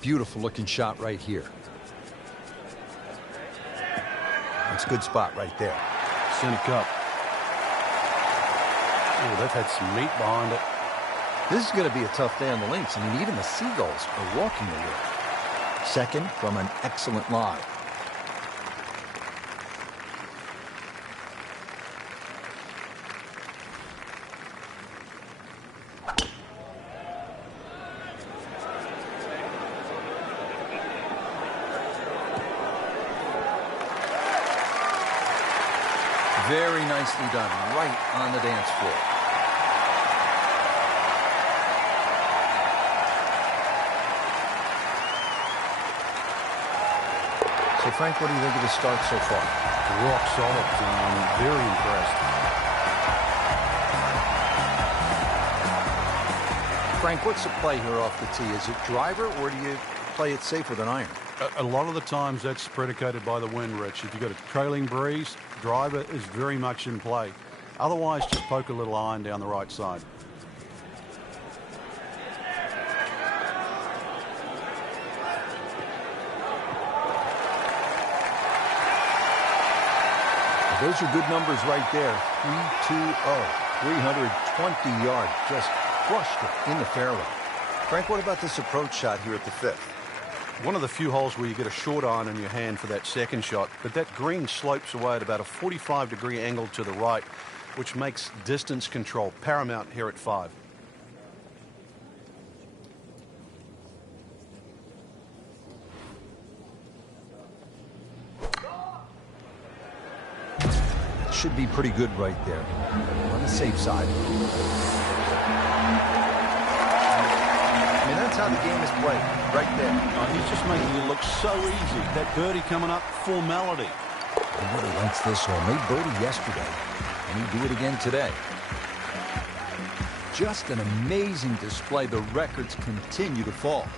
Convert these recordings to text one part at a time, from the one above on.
Beautiful looking shot right here. That's a good spot right there. Center cup. Oh, they've had some meat behind it. This is going to be a tough day on the links. I mean, even the Seagulls are walking away. Second from an excellent lie. Very nicely done, right on the dance floor. So, Frank, what do you think of the start so far? Rock solid. I'm very impressed. Frank, what's the play here off the tee? Is it driver, or do you play it safe with an iron? A lot of the times that's predicated by the wind, Rich. If you've got a trailing breeze, driver is very much in play. Otherwise, just poke a little iron down the right side. Those are good numbers right there. 320, 320 yards. Just crushed it in the fairway. Frank, what about this approach shot here at the fifth? One of the few holes where you get a short iron in your hand for that second shot, but that green slopes away at about a 45-degree angle to the right, which makes distance control paramount here at 5. Should be pretty good right there. On the safe side. I mean, that's how the game is played. Right there. Oh, he's just making it look so easy. That birdie coming up, formality. He really likes this one. Made birdie yesterday, and he'd do it again today. Just an amazing display. The records continue to fall.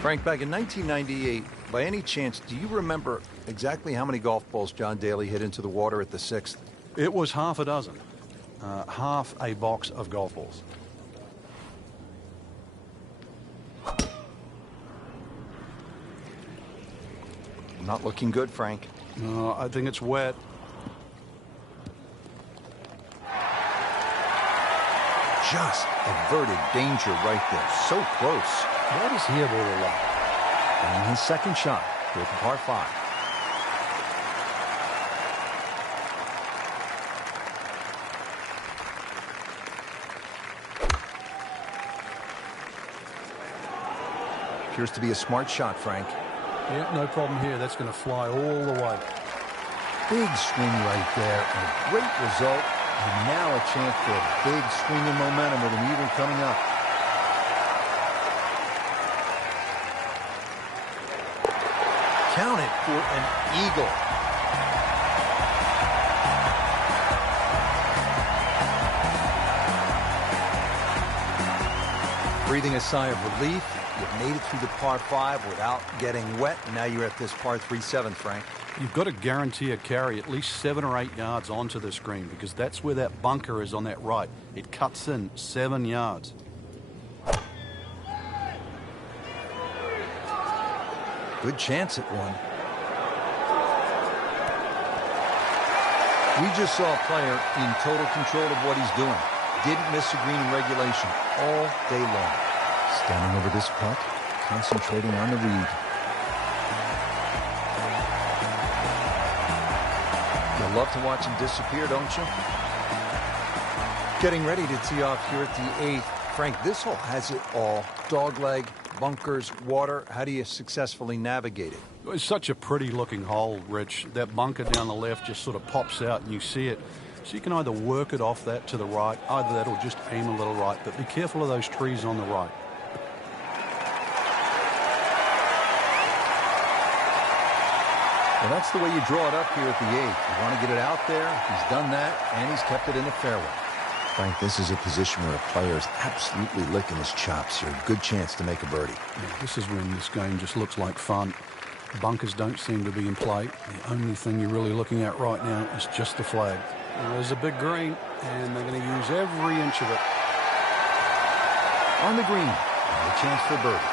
Frank, back in 1998, by any chance, do you remember exactly how many golf balls John Daly hit into the water at the sixth? It was half a dozen. Half a box of golf balls. Not looking good, Frank. No, I think it's wet. Just averted danger right there. So close. What is he able to look? And his second shot here at the par 5. Appears to be a smart shot, Frank. Yeah, no problem here. That's going to fly all the way. Big swing right there, and a great result. And now a chance for a big swing of momentum with an eagle coming up. Count it for an eagle. Breathing a sigh of relief. You've made it through the par 5 without getting wet. Now you're at this par 3-7, Frank. You've got to guarantee a carry at least 7 or 8 yards onto this green, because that's where that bunker is on that right. It cuts in 7 yards. Good chance at one. We just saw a player in total control of what he's doing. Didn't miss a green in regulation all day long. Standing over this putt, concentrating on the read. You'll love to watch him disappear, don't you? Getting ready to tee off here at the 8th. Frank, this hole has it all. Dogleg, bunkers, water. How do you successfully navigate it? It's such a pretty looking hole, Rich. That bunker down the left just sort of pops out and you see it. So you can either work it off that to the right, either that or just aim a little right. But be careful of those trees on the right. Well, that's the way you draw it up here at the 8th. You want to get it out there. He's done that, and he's kept it in the fairway. Frank, this is a position where a player is absolutely licking his chops. You're a good chance to make a birdie. Yeah, this is when this game just looks like fun. Bunkers don't seem to be in play. The only thing you're really looking at right now is just the flag. Well, there's a big green, and they're going to use every inch of it. On the green, And a chance for birdie.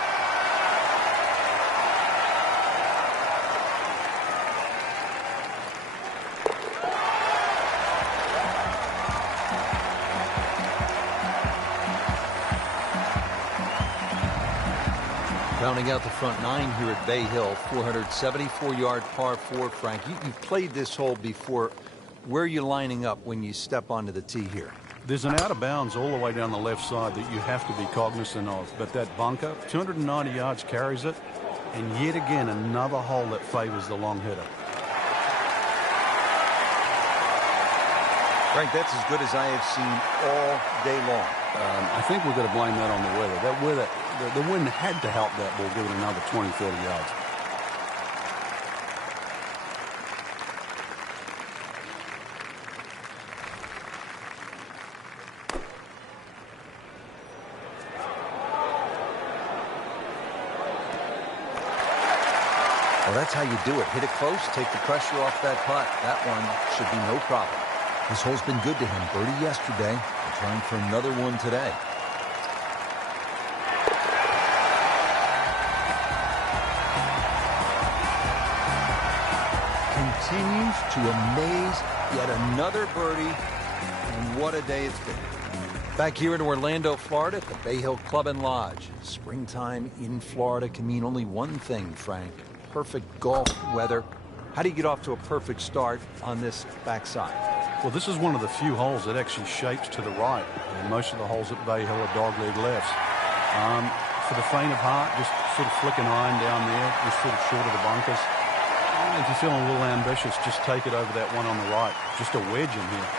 Rounding out the front nine here at Bay Hill, 474-yard par 4. Frank, you've played this hole before. Where are you lining up when you step onto the tee here? There's an out of bounds all the way down the left side that you have to be cognizant of. But that bunker, 290 yards carries it. And yet again, another hole that favors the long hitter. Frank, that's as good as I have seen all day long. I think we're going to blame that on the weather. That weather, the wind had to help that ball give it another 20, 30 yards. Well, that's how you do it. Hit it close, take the pressure off that putt. That one should be no problem. This hole's been good to him. Birdie yesterday, and trying for another one today. Continues to amaze. Yet another birdie, and what a day it's been. Back here in Orlando, Florida, at the Bay Hill Club and Lodge. Springtime in Florida can mean only one thing, Frank. Perfect golf weather. How do you get off to a perfect start on this backside? Well, this is one of the few holes that actually shapes to the right. And most of the holes at Bay Hill are dogleg lefts. For the faint of heart, just sort of flick an iron down there, just sort of short of the bunkers. If you're feeling a little ambitious, just take it over that one on the right. Just a wedge in here.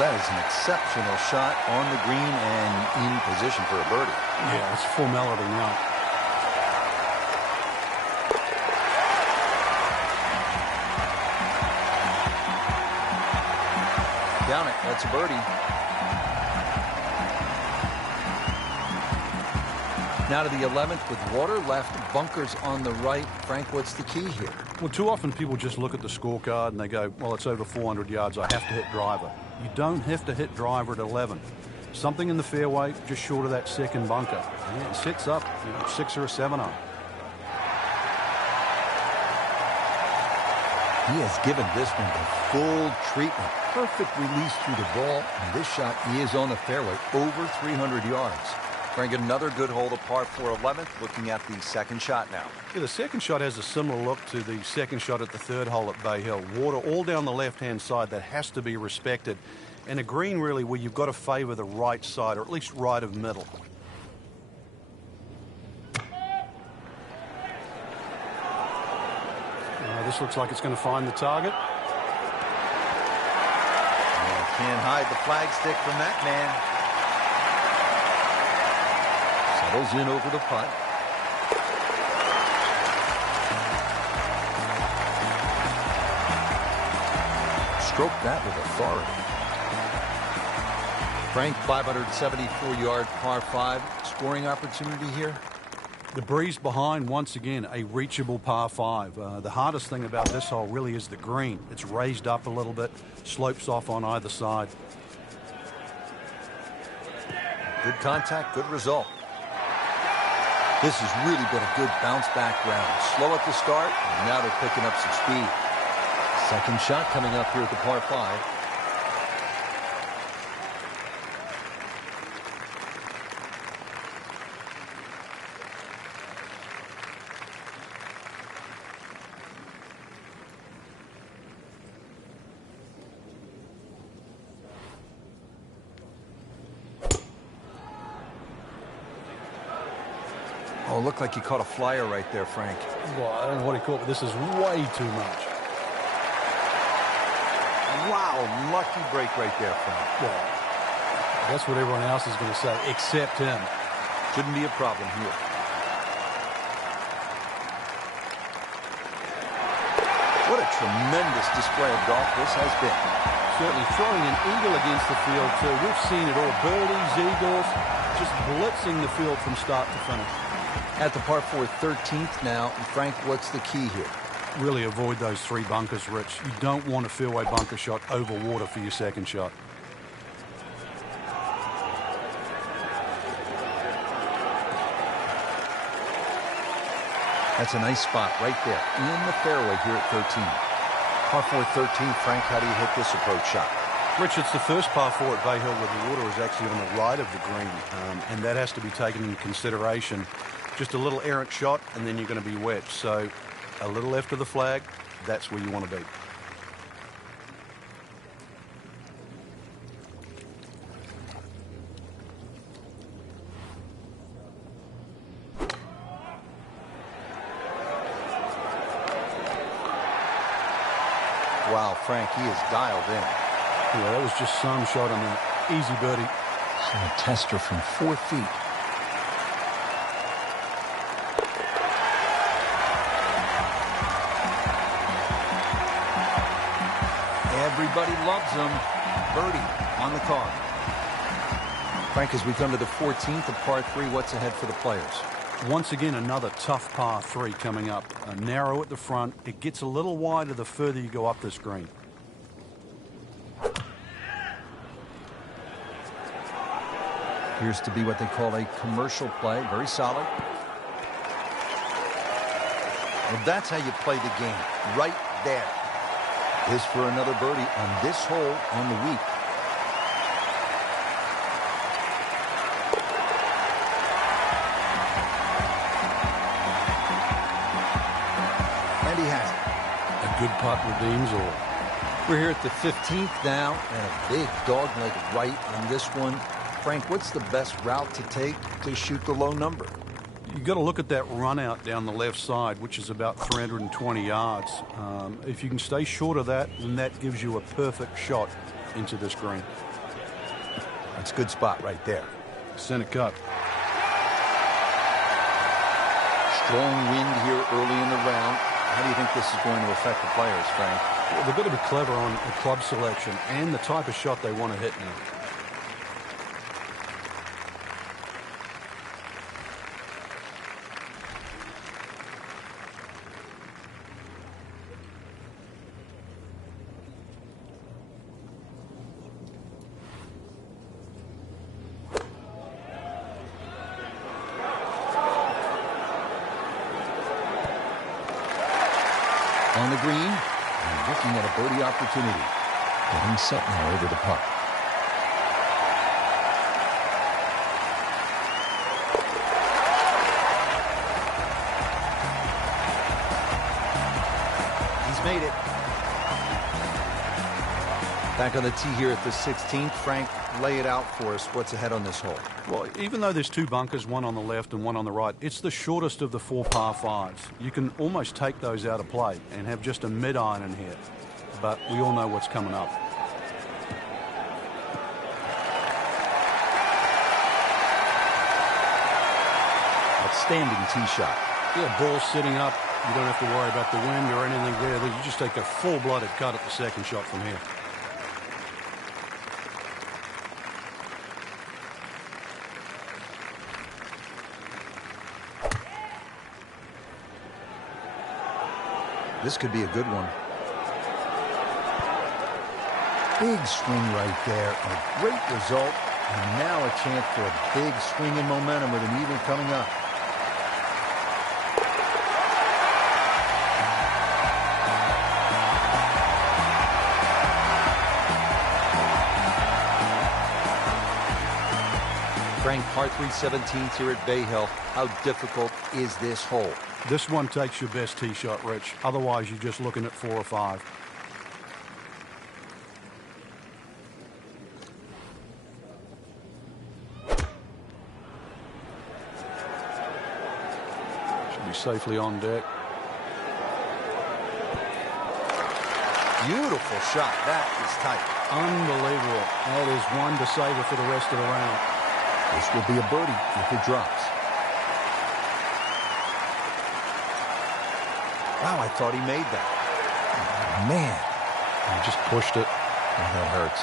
That is an exceptional shot on the green and in position for a birdie. Yeah, it's formality now. Down it. That's a birdie. Now to the 11th with water left, bunkers on the right. Frank, what's the key here? Well, too often people just look at the scorecard and they go, well, it's over 400 yards. I have to hit driver. You don't have to hit driver at 11. Something in the fairway, just short of that second bunker. And it sits up, 6 or a 7 up. He has given this one the full treatment. Perfect release through the ball. And this shot is on the fairway, over 300 yards. Frank, another good hole to par 4 11th. Looking at the second shot now. Yeah, the second shot has a similar look to the second shot at the third hole at Bay Hill. Water all down the left-hand side that has to be respected. And a green really where you've got to favor the right side, or at least right of middle. This looks like it's going to find the target. Can't hide the flagstick from that man. Settles in over the putt. Stroke that with authority. Frank, 574-yard par 5. Scoring opportunity here? The breeze behind, once again, a reachable par 5. The hardest thing about this hole really is the green. It's raised up a little bit, slopes off on either side. Good contact, good result. This has really been a good bounce-back round. Slow at the start, and now they're picking up some speed. Second shot coming up here at the par 5. Oh, it looked like he caught a flyer right there, Frank. Well, I don't know what he caught, but this is way too much. Wow, lucky break right there, Frank. Well, that's what everyone else is going to say, except him. Shouldn't be a problem here. What a tremendous display of golf this has been. certainly. Throwing an eagle against the field, too. We've seen it all. Birdies, eagles, just blitzing the field from start to finish. At the par 4 13th now. And Frank, what's the key here? Really avoid those three bunkers, Rich. You don't want a fairway bunker shot over water for your second shot. That's a nice spot right there in the fairway here at 13. Par 4 13, Frank, how do you hit this approach shot? Rich, it's the first par 4 at Bay Hill where the water is actually on the right of the green, and that has to be taken into consideration. Just a little errant shot, and then you're going to be wet. So a little left of the flag, that's where you want to be. Wow, Frank, he is dialed in. Yeah, that was just some shot on the easy birdie. So a tester from 4 feet. Everybody loves him. Birdie on the card. Frank, as we come to the 14th of par 3, what's ahead for the players? Once again, another tough par 3 coming up. Narrow at the front. It gets a little wider the further you go up this green. Appears to be what they call a commercial play. Very solid. Well, that's how you play the game. Right there. Is for another birdie on this hole on the week. And he has it. A good putt redeems all. We're here at the 15th now, and a big dogleg right on this one. Frank, what's the best route to take to shoot the low number? You've got to look at that run out down the left side, which is about 320 yards. If you can stay short of that, then that gives you a perfect shot into this green. That's a good spot right there. Center cut. Strong wind here early in the round. How do you think this is going to affect the players, Frank? Well, they've got to be clever on the club selection and the type of shot they want to hit now. On the green, and looking at a birdie opportunity. Getting set now over the putt. He's made it. Back on the tee here at the 16th. Frank, lay it out for us. What's ahead on this hole? Well, even though there's two bunkers, one on the left and one on the right, it's the shortest of the 4 par 5s. You can almost take those out of play and have just a mid-iron in here. But we all know what's coming up. Outstanding tee shot. Yeah, ball sitting up. You don't have to worry about the wind or anything there. You just take a full-blooded cut at the second shot from here. This could be a good one. Big swing right there. A great result. And now a chance for a big swing in momentum with an eagle coming up. Frank, par 3 17th here at Bay Hill. How difficult is this hole? This one takes your best tee shot, Rich. Otherwise, you're just looking at 4 or 5. Should be safely on deck. Beautiful shot. That is tight. Unbelievable. That is one to savor for the rest of the round. This will be a birdie if it drops. Wow, I thought he made that. Oh, man. He just pushed it. that hurts.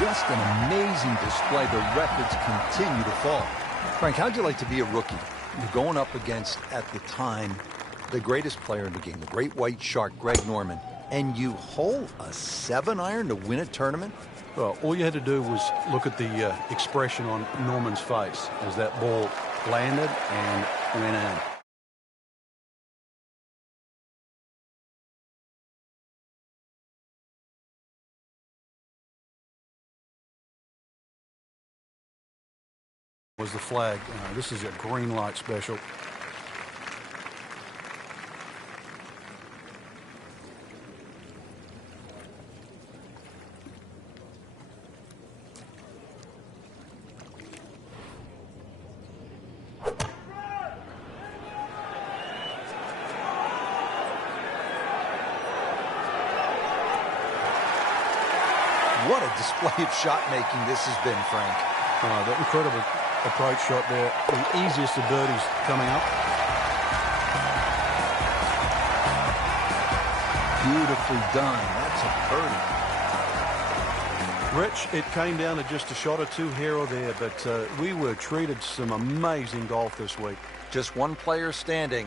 Just an amazing display. The records continue to fall. Frank, how'd you like to be a rookie? You're going up against, at the time, the greatest player in the game, the great white shark, Greg Norman, and you hole a 7-iron to win a tournament? Well, all you had to do was look at the expression on Norman's face as that ball landed and went in. Was the flag. This is a green light special. What a display of shot making this has been, Frank. That incredible approach shot there. The easiest of birdies coming up. Beautifully done. That's a birdie. Rich, it came down to just a shot or two here or there, but we were treated some amazing golf this week. Just one player standing.